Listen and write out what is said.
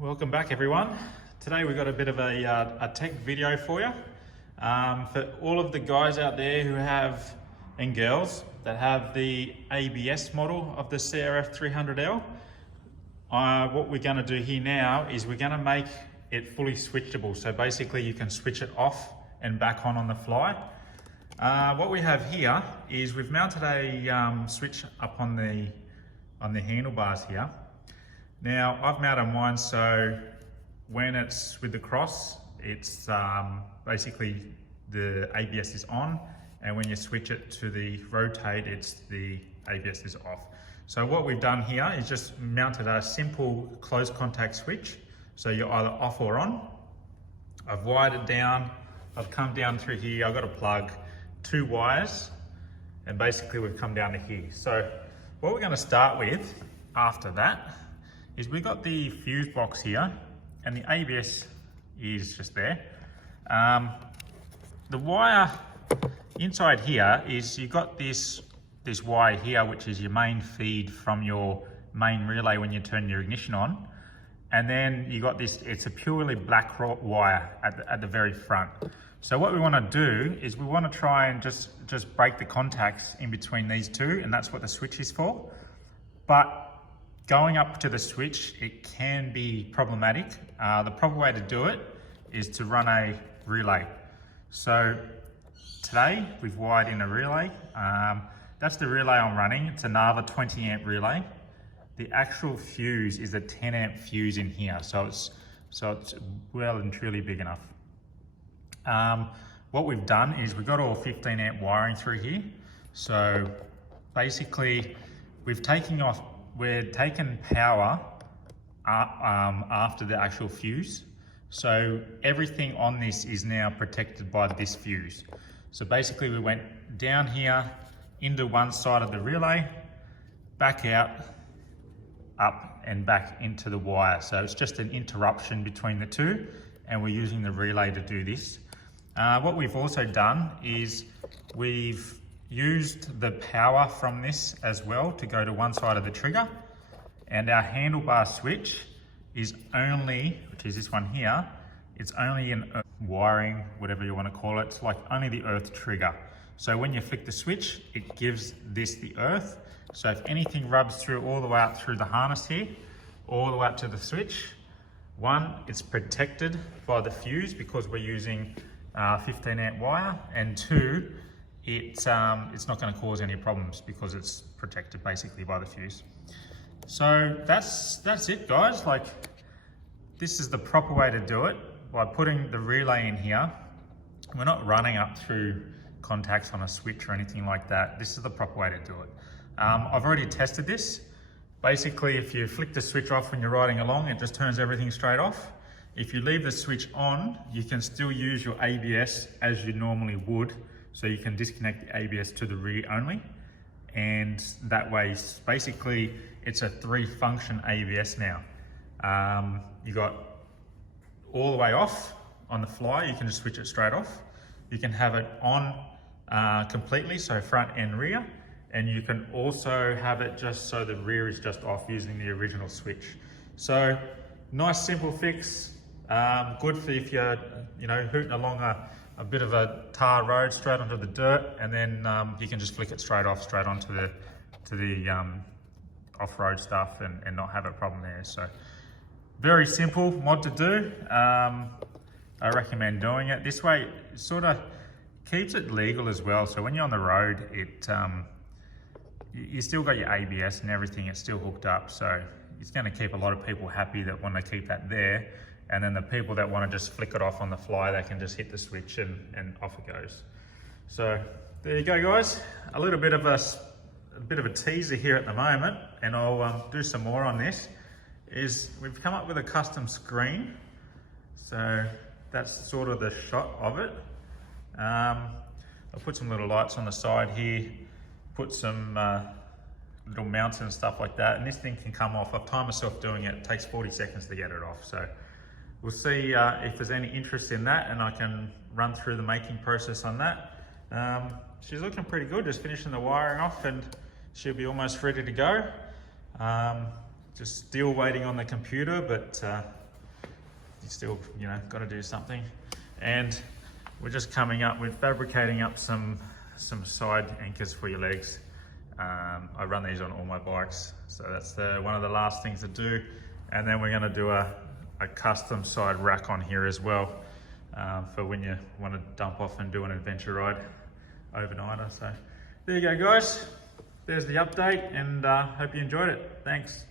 Welcome back everyone. Today we've got a bit of a tech video for you. For all of the guys out there who have, and girls, that have the ABS model of the CRF 300L, what we're going to do here now is we're going to make it fully switchable. So basically you can switch it off and back on the fly. What we have here is we've mounted a switch up on the handlebars here. Now I've mounted mine so when it's with the cross, it's basically the ABS is on, and when you switch it to the rotate, the ABS is off. So what we've done here is just mounted a simple close contact switch. So you're either off or on. I've wired it down. I've come down through here. I've got a plug, 2 wires, and basically we've come down to here. So what we're going to start with after that is we've got the fuse box here and the ABS is just there. The wire inside here is you've got this wire here, which is your main feed from your main relay when you turn your ignition on. And then you got this, it's a purely black wire at the very front. So what we want to do is we want to try and just break the contacts in between these two, and that's what the switch is for. But going up to the switch, it can be problematic. The proper way to do it is to run a relay. So today we've wired in a relay. That's the relay I'm running. It's another 20 amp relay. The actual fuse is a 10 amp fuse in here. So it's well and truly big enough. What we've done is we've got all 15 amp wiring through here. So basically we're taking power after the actual fuse. So everything on this is now protected by this fuse. So basically we went down here into one side of the relay, back out, up and back into the wire. So it's just an interruption between the two, and we're using the relay to do this. What we've also done is we've used the power from this as well to go to one side of the trigger, and our handlebar switch is only, which is this one here, it's only an earth wiring, whatever you want to call it. It's like only the earth trigger. So when you flick the switch, it gives this the earth. So if anything rubs through all the way up through the harness here, all the way up to the switch, one, it's protected by the fuse because we're using 15 amp wire, and two, it's not going to cause any problems because it's protected basically by the fuse. So that's it guys. Like, this is the proper way to do it, by putting the relay in here. We're not running up through contacts on a switch or anything like that. This is the proper way to do it. I've already tested this. Basically, if you flick the switch off when you're riding along, it just turns everything straight off. If you leave the switch on, you can still use your ABS as you normally would. So you can disconnect the ABS to the rear only. And that way, basically, it's a 3-function ABS now. You got all the way off on the fly, you can just switch it straight off. You can have it on completely, so front and rear. And you can also have it just so the rear is just off using the original switch. So nice simple fix, good for if you're hooting along a bit of a tar road straight onto the dirt, and then you can just flick it straight onto the off-road stuff and not have a problem there. So very simple mod to do. I recommend doing it this way. It sort of keeps it legal as well. So when you're on the road, you still got your ABS and everything, it's still hooked up. So it's going to keep a lot of people happy that want to keep that there. And then the people that want to just flick it off on the fly, they can just hit the switch and off it goes. So there you go guys. A little bit of a teaser here at the moment, and I'll do some more on this. We've come up with a custom screen. So that's sort of the shot of it. I'll put some little lights on the side here, put some little mounts and stuff like that, and this thing can come off. I've timed myself doing it. It takes 40 seconds to get it off. So we'll see if there's any interest in that, and I can run through the making process on that. She's looking pretty good, just finishing the wiring off, and she'll be almost ready to go. Just still waiting on the computer, but still, you know, got to do something. And we're just we're fabricating up some side anchors for your legs. I run these on all my bikes, so that's one of the last things to do. And then we're going to do a custom side rack on here as well, for when you want to dump off and do an adventure ride overnight. So there you go, guys. There's the update, and hope you enjoyed it. Thanks.